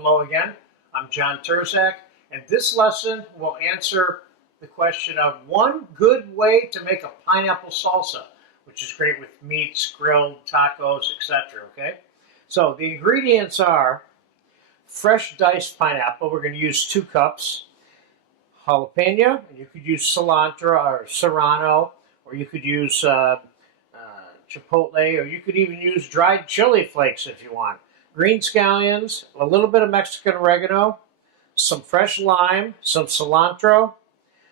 Hello again, I'm John Terzak, and this lesson will answer the question of one good way to make a pineapple salsa, which is great with meats, grilled, tacos, etc. Okay? So the ingredients are fresh diced pineapple. We're going to use 2 cups. Jalapeno, and you could use cilantro or serrano, or you could use chipotle, or you could even use dried chili flakes if you want. Green scallions, a little bit of Mexican oregano, some fresh lime, some cilantro,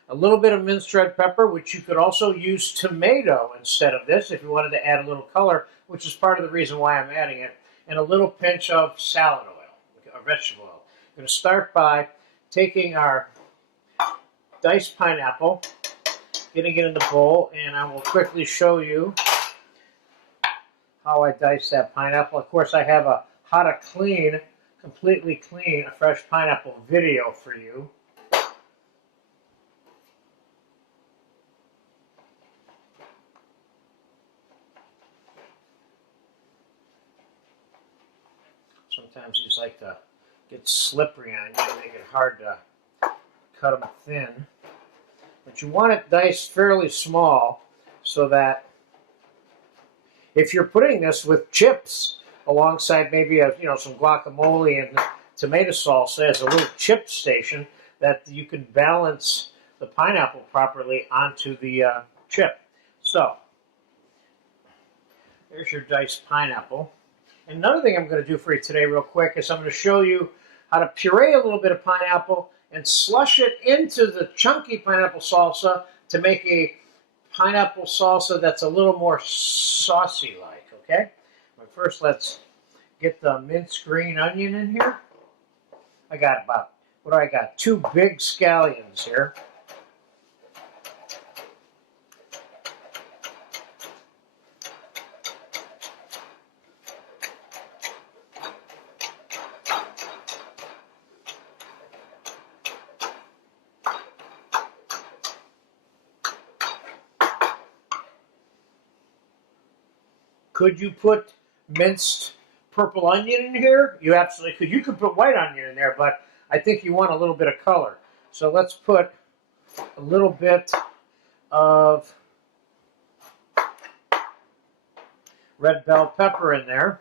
a little bit of minced red pepper, which you could also use tomato instead of this if you wanted to add a little color, which is part of the reason why I'm adding it, and a little pinch of salad oil, or vegetable oil. I'm going to start by taking our diced pineapple, getting it in the bowl, and I will quickly show you how I dice that pineapple. Of course, I have a how to clean, completely clean a fresh pineapple video for you. Sometimes these like to get slippery on you and make it hard to cut them thin. But you want it diced fairly small so that if you're putting this with chips alongside maybe some guacamole and tomato salsa as a little chip station, that you can balance the pineapple properly onto the chip. So there's your diced pineapple. And another thing I'm going to do for you today real quick is I'm going to show you how to puree a little bit of pineapple and slush it into the chunky pineapple salsa to make a pineapple salsa that's a little more saucy-like, okay? But first, let's get the minced green onion in here. I got about, 2 big scallions here. Could you put minced purple onion in here? You absolutely could. You could put white onion in there, but I think you want a little bit of color. So let's put a little bit of red bell pepper in there.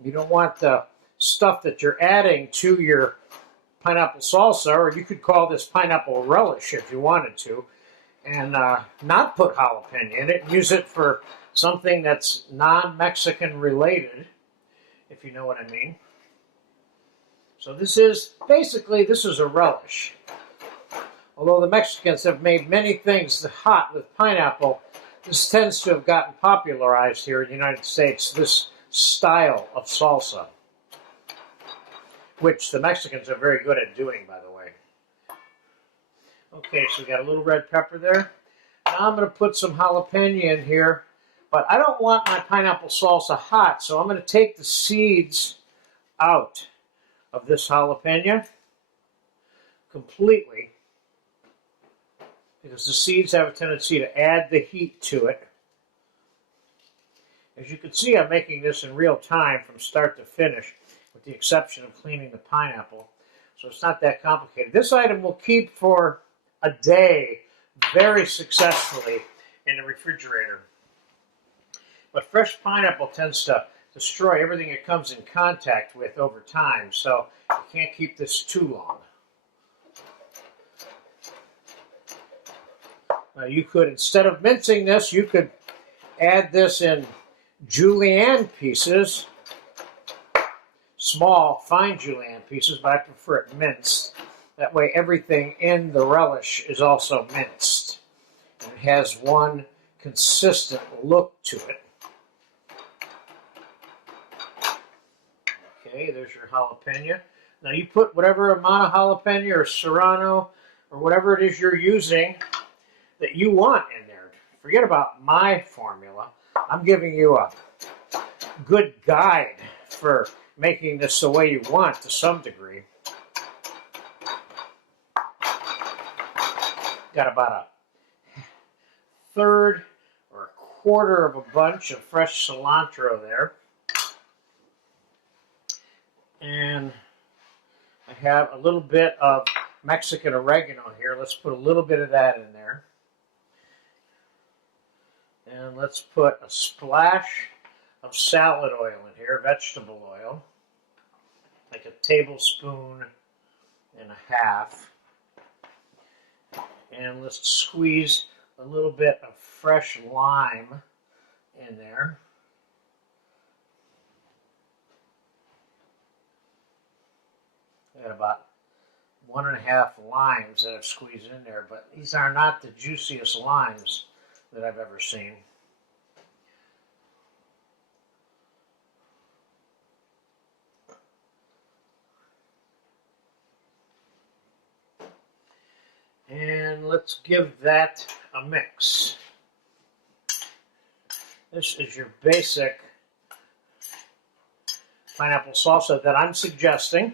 You don't want the stuff that you're adding to your pineapple salsa, or you could call this pineapple relish if you wanted to, and not put jalapeno in it. Use it for something that's non-Mexican related, if you know what I mean. So this is a relish. Although the Mexicans have made many things hot with pineapple, this tends to have gotten popularized here in the United States, this style of salsa, which the Mexicans are very good at doing, by the way. Okay, so we got a little red pepper there. Now I'm going to put some jalapeno in here, but I don't want my pineapple salsa hot, so I'm going to take the seeds out of this jalapeno completely, because the seeds have a tendency to add the heat to it. As you can see, I'm making this in real time from start to finish, with the exception of cleaning the pineapple. So it's not that complicated. This item will keep for a day very successfully in the refrigerator. But fresh pineapple tends to destroy everything it comes in contact with over time, so you can't keep this too long. Now you could, instead of mincing this, you could add this in julienne pieces, small, fine julienne pieces, but I prefer it minced. That way everything in the relish is also minced. And it has one consistent look to it. Okay, there's your jalapeno. Now you put whatever amount of jalapeno or serrano or whatever it is you're using that you want in there. forget about my formula. I'm giving you a good guide for making this the way you want to some degree. Got about a third or a quarter of a bunch of fresh cilantro there. And I have a little bit of Mexican oregano here. Let's put a little bit of that in there. And let's put a splash of salad oil in here, vegetable oil, like a tablespoon and a half. And let's squeeze a little bit of fresh lime in there. I got about 1.5 limes that I've squeezed in there, but these are not the juiciest limes that I've ever seen. And let's give that a mix. This is your basic pineapple salsa that I'm suggesting.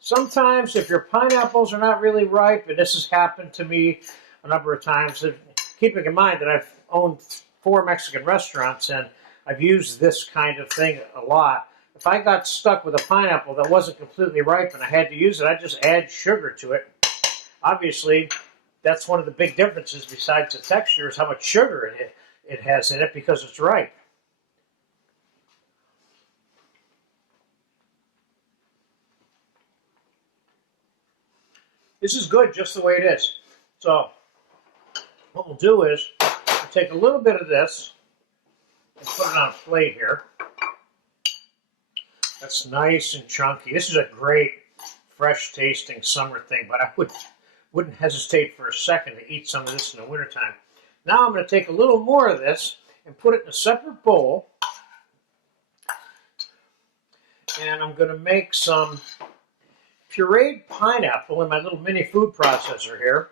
Sometimes if your pineapples are not really ripe, and this has happened to me a number of times, keeping in mind that I've owned 4 Mexican restaurants and I've used this kind of thing a lot. If I got stuck with a pineapple that wasn't completely ripe and I had to use it, I'd just add sugar to it. Obviously, that's one of the big differences besides the texture is how much sugar it has in it because it's ripe. This is good just the way it is. So what we'll do is we'll take a little bit of this and put it on a plate here. That's nice and chunky. This is a great fresh tasting summer thing, but I wouldn't hesitate for a second to eat some of this in the wintertime. Now I'm going to take a little more of this and put it in a separate bowl. And I'm going to make some pureed pineapple in my little mini food processor here.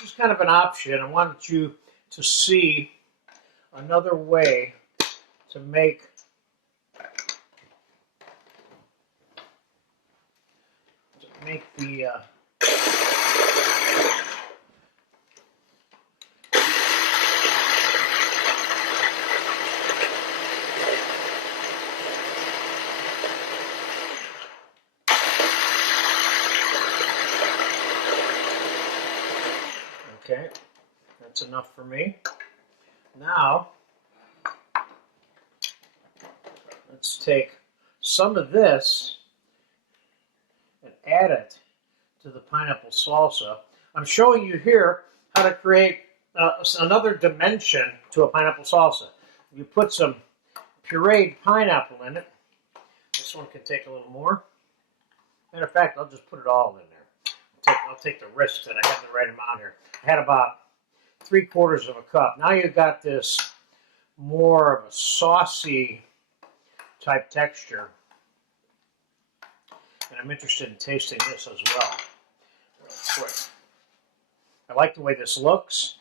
This is kind of an option. I wanted you to see another way to make the okay, that's enough for me. Now, let's take some of this and add it to the pineapple salsa. I'm showing you here how to create another dimension to a pineapple salsa. You put some pureed pineapple in it. This one can take a little more. Matter of fact, I'll just put it all in there. I'll take the risk that I have the right amount here. I had about 3/4 of a cup. Now you've got this more of a saucy type texture. And I'm interested in tasting this as well. Real quick. I like the way this looks.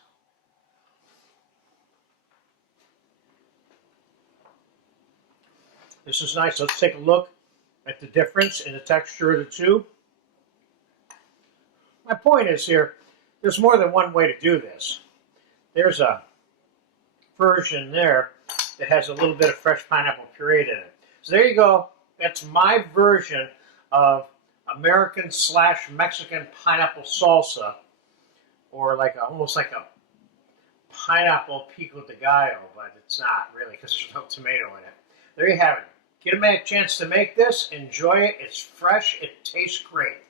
This is nice. Let's take a look at the difference in the texture of the two. My point is here, there's more than one way to do this. There's a version there that has a little bit of fresh pineapple puree in it. So there you go. That's my version of American/Mexican pineapple salsa, or like almost like a pineapple pico de gallo, but it's not really because there's no tomato in it. There you have it. Get a chance to make this. Enjoy it. It's fresh. It tastes great.